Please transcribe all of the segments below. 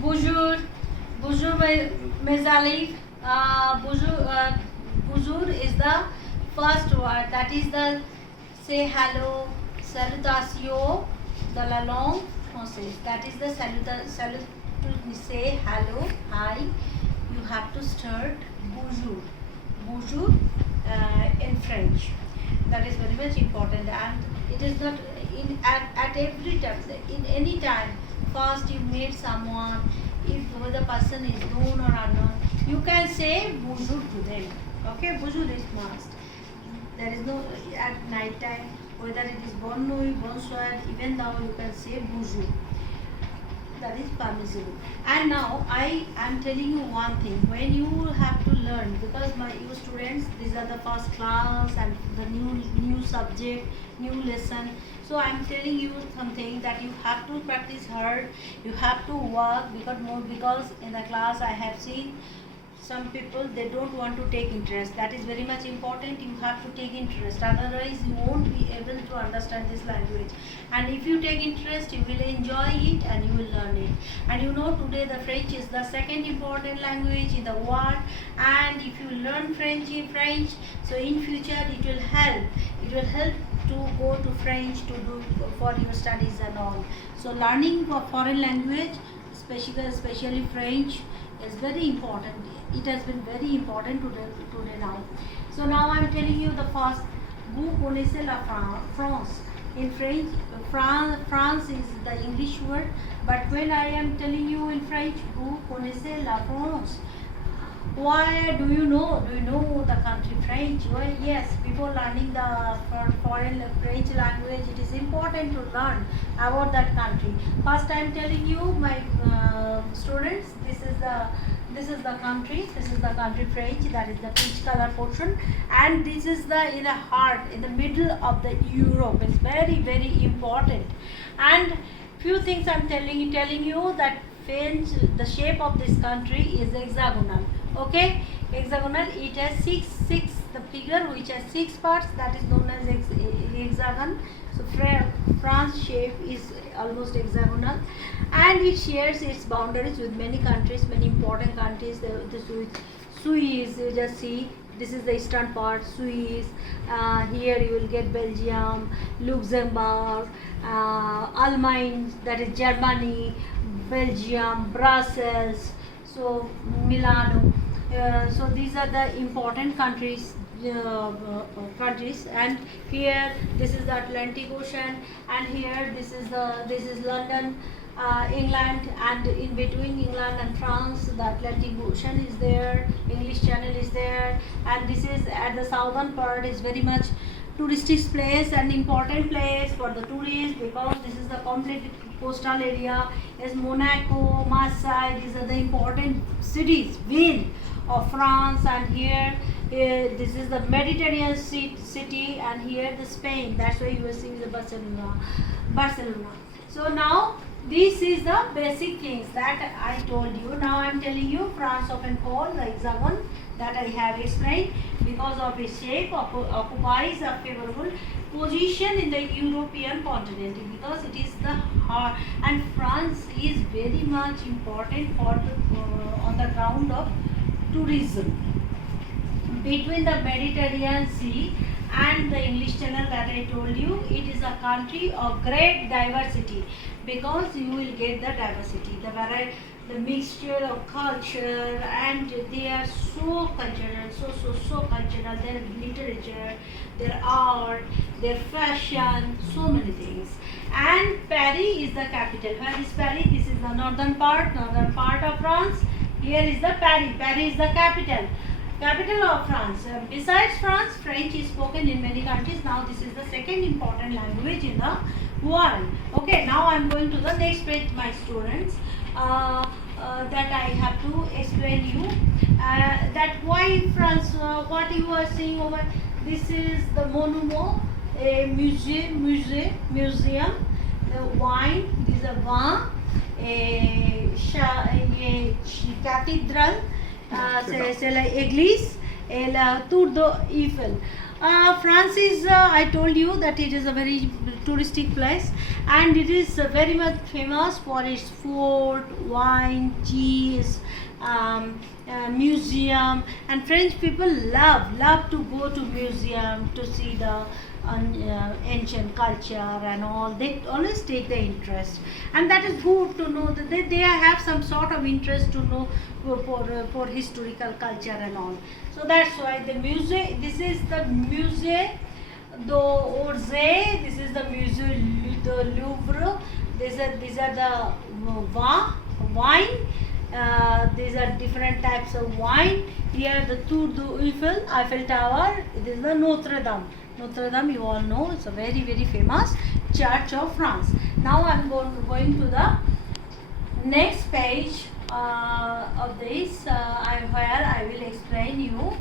Bonjour, bonjour mes amis. Bonjour is the first word. That is the say hello, salutation de la langue française. That is the salut to say hello, hi. You have to start bonjour, bonjour in French. That is very much important, and it is not at every time, in any time. First you meet someone, if the person is known or unknown, you can say bonjour to them. Okay, bonjour is must. There is no at night time, whether it is bonne nuit, bonsoir, even now you can say bonjour. That is permissible. And now I am telling you one thing. When you have to learn, because you students, these are the first class and the new subject, new lesson. So I am telling you something that you have to practice hard. You have to work because in the class I have seen some people, they don't want to take interest. That is very much important. You have to take interest, otherwise you won't be able to understand this language. And if you take interest, you will enjoy it and you will learn it. And you know, today the French is the second important language in the world, and if you learn French, so in future it will help to go to French to do for your studies and all. So learning a foreign language, especially French, is very important. It has been very important today now. So now I am telling you the first. Vous connaissez la France? In French, France is the English word, but when I am telling you in French, vous connaissez la France? Why do you know? Do you know the country French? Well, yes, before learning the foreign French language, it is important to learn about that country. First, I am telling you, my students, this is the country. This is the country French. That is the peach color portion, and this is in the heart, in the middle of the Europe. It's very important. And few things I'm telling you that French, the shape of this country is hexagonal. Okay, hexagonal. It has six. The figure which has 6 parts, that is known as hexagon. So France shape is almost hexagonal, and it shares its boundaries with many countries, many important countries. The Swiss, you just see. This is the eastern part, Swiss. Here you will get Belgium, Luxembourg, Allemagne, that is Germany, Belgium, Brussels, so Milano. So these are the important countries. And here this is the Atlantic Ocean, and here this is London, England, and in between England and France the Atlantic Ocean is there, English Channel is there, and this is at the southern part is very much touristic place and important place for the tourists, because this is the complete coastal area. Is Monaco, Marseille, these are the important cities, Ville of France, and here this is the Mediterranean city, and here the Spain. That's why you are seeing the Barcelona. So now this is the basic things that I told you. Now I am telling you France often called the hexagon, that I have explained, because of its shape occupies a favorable position in the European continent, because it is the heart, and France is very much important for on the ground of tourism. Between the Mediterranean Sea and the English Channel that I told you, it is a country of great diversity, because you will get the diversity, the mixture of culture, and they are so cultural, so cultural. Their literature, their art, their fashion, so many things. And Paris is the capital. Where is Paris? This is the northern part of France. Here is the Paris. Paris is the capital of France. Besides France, French is spoken in many countries. Now this is the second important language in the world. Okay, now I am going to the next page, my students, that I have to explain you that why France, what you are seeing over. This is the monument, a museum, the wine, this is a vin, a cathedral, c'est l'église et la tour d'Eiffel. France is, I told you that it is a very touristic place, and it is very much famous for its food, wine, cheese, museum, and French people love to go to museum to see the ancient culture and all. They always take the interest, and that is good to know that they have some sort of interest to know for historical culture and all. So that's why the musée, this is the musée d'Orsay, this is the musée de Louvre, these are the wine. These are different types of wine. Here the Tour Eiffel Tower. This is the Notre Dame. Notre Dame, you all know, it's a very famous church of France. Now I am going to the next page of this, where I will explain you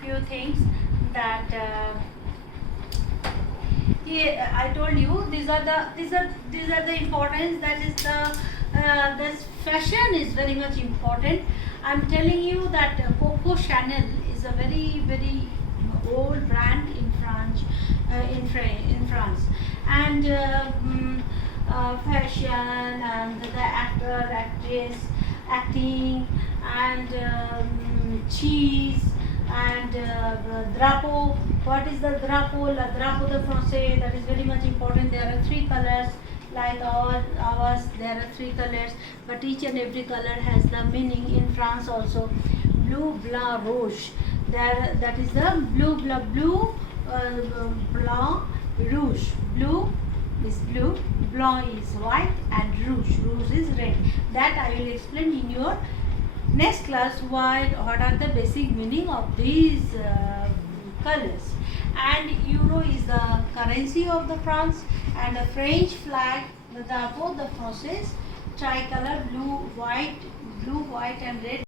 few things that. Here I told you these are the importance. That is the this fashion is very much important. I'm telling you that Coco Chanel is a very old brand in France, in France, and fashion and the actor, actress, acting, and cheese, and drapeau. What is the drapeau? La drapeau de français. That is very much important. There are 3 colors. Like all ours, there are 3 colors, but each and every color has the meaning. In France also, blue, blanc, rouge. That is the blue, blanc, rouge. Blue is blue, blanc is white, and rouge is red. That I will explain in your next class. What are the basic meaning of these colors. And euro is the currency of the France, and the French flag, the drapeau de France, tricolor, blue, white and red.